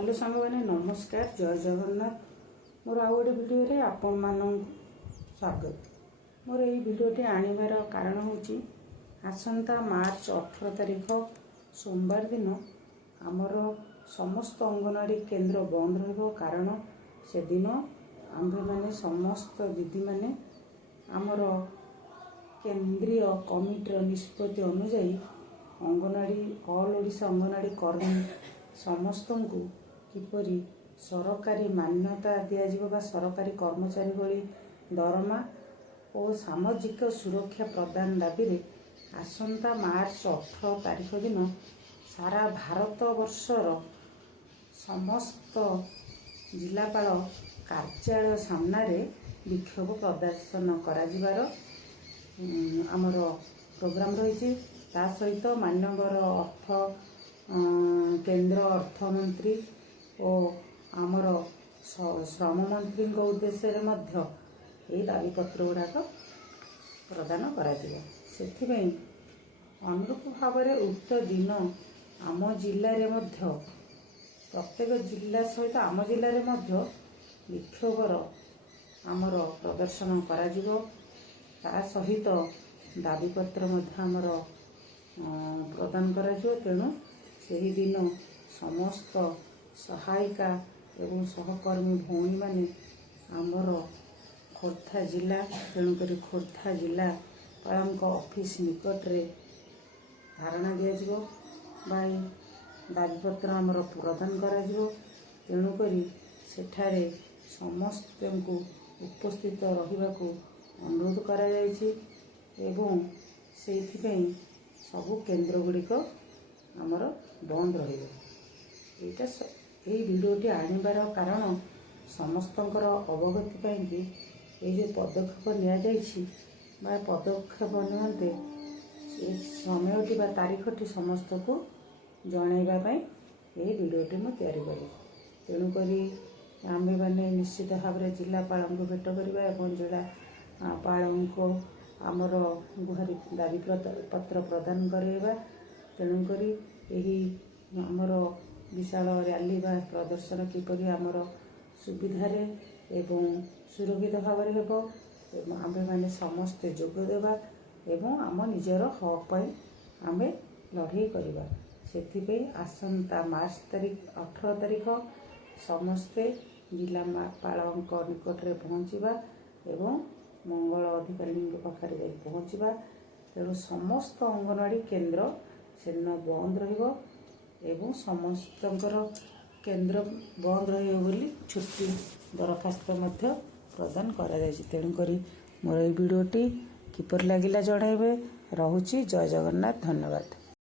Hello सांग मैंने नमस्कार जय जगन्नाथ मोर आउ गोटे भिडियो आपण मान स्वागत। मोर यही भिडियोटी आनिबार कारण होची आसंता मार्च 18 तारिख सोमवार दिन आमर समस्त अंगनवाड़ी केन्द्र बंद रहिबो। कारण से दिन आम्भे माने समस्त दीदी माने आमर केंद्रीय कमिटीर निष्पत्ति अनुजाई अंगनवाड़ी ऑल ओडिशा अंगनवाड़ी कर्मी समस्त को किपरि सरकारी मान्यता दिज्व बा सरकारी कर्मचारी भली दरमा और सामाजिक सुरक्षा प्रदान दाबी रे आसंता मार्च 18 तारिख दिन सारा भारत वर्षर समस्त जिलापाल कार्यालय सामने विक्षोभ प्रदर्शन कराजिबार आमर प्रोग्राम रही। ता सहित माननीय अर्थ केंद्र अर्थमंत्री और आमर श्रम मंत्री उद्देश्य ये दाबीपत्र गुड़ाक प्रदान कर अनुरूप भाव में उक्त दिन आम जिले में प्रत्येक जिला सहित आम जिले में विक्षोभर आमर प्रदर्शन करा सहित दाबीपत्र आमर प्रदान तेणु सही दिन समस्त सहायिका एवं सहकर्मी भौणी माने आमर खोर्धा जिला तेणुक खोर्धा जिला पाल ऑफिस निकट रे धारणा दिज्व बाई दाबीपत्र आमर प्रदान तेणुक सेठारे समस्त को उपस्थित रहा अनुरोध कर सबु केन्द्र गुड़िक आमर बंद रहा भिडियोटी आनिबार कारण समस्तंकर अवगति पाई कि ये पदक्षेप नि पदक्षेप निमंते समयटी बा तारीखटी समस्त को जनइबाई यही भिडियोटी मुझे तैयारी करी। तेणुक आमे मैंने निश्चित भाव में जिलापाल को भेट करवा जिला पाल को आमर गुहारी दाबी पत्र प्रदान करवा। तेणुक आमर विशाल रैली बा प्रदर्शन किपरि आमर सुविधारे एवं सुरक्षित भाव में हेब आमे माने समस्ते जोगदेवा एवं आम निजर हक पाई आमे लड़ाई करवा। से आसंता मार्च 18 तारिख समस्ते जिलापाल निकट में पहुँचवा एवं मंगल अधिकारी पाखे जा पहुँचवा। तेणु समस्त अंगनवाड़ी केन्द्र से दिन बंद एवं समस्त केन्द्र बंद रही छुट्टी दरखास्त प्रदान कर। तेणुक मोर भिडियोटी किपर लगिला जनइबे। रहुछि जय जगन्नाथ। धन्यवाद।